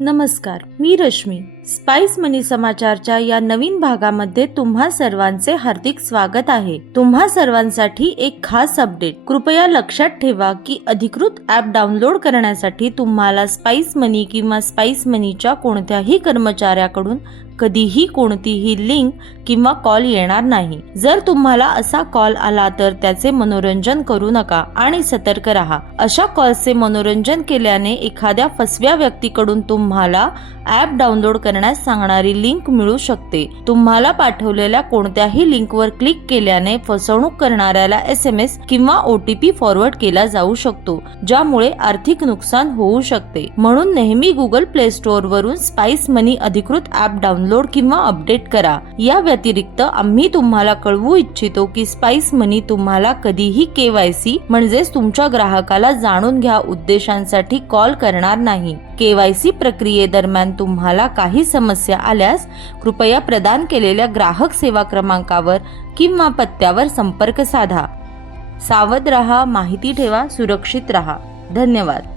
नमस्कार, मी रश्मी. स्पाइस मनी समाचारच्या या नवीन भागामध्ये तुम्हा सर्वांचे हार्दिक स्वागत आहे. तुम्हा सर्वांसाठी एक खास अपडेट. कृपया लक्षात ठेवा की अधिकृत ॲप डाउनलोड करण्यासाठी तुम्हाला स्पाइस मनी किंवा स्पाइस मनीच्या कोणत्याही कर्मचाऱ्याकडून कधीही कोणतीही लिंक किंवा कॉल येणार नाही. जर तुम्हाला असा कॉल आला तर त्याचे मनोरंजन करू नका आणि सतर्क राहा. अशा कॉलचे मनोरंजन केल्याने एखाद्या फसव्या व्यक्तीकडून तुम्हाला ॲप डाउनलोड करण्यास सांगणारी लिंक मिळू शकते. तुम्हाला पाठवलेल्या कोणत्याही लिंकवर क्लिक केल्याने फसवणूक करणाऱ्याला SMS किंवा OTP फॉरवर्ड केला जाऊ शकतो, ज्यामुळे आर्थिक नुकसान होऊ शकते. म्हणून नेहमी Google Play Store वरून स्पाइस मनी अधिकृत ॲप डाउनलोड किंवा अपडेट करा. या व्यतिरिक्त आम्ही तुम्हाला कळवू इच्छितो की स्पाइस मनी तुम्हाला कधीही KYC म्हणजेच तुमच्या ग्राहकाला जाणून घ्या उद्देशांसाठी कॉल करणार नाही. KYC प्रक्रियेदरम्यान तुम्हाला काही समस्या आल्यास कृपया प्रदान केलेल्या ग्राहक सेवा क्रमांकावर किंवा पत्त्यावर संपर्क साधा. सावध रहा, माहिती ठेवा, सुरक्षित रहा. धन्यवाद.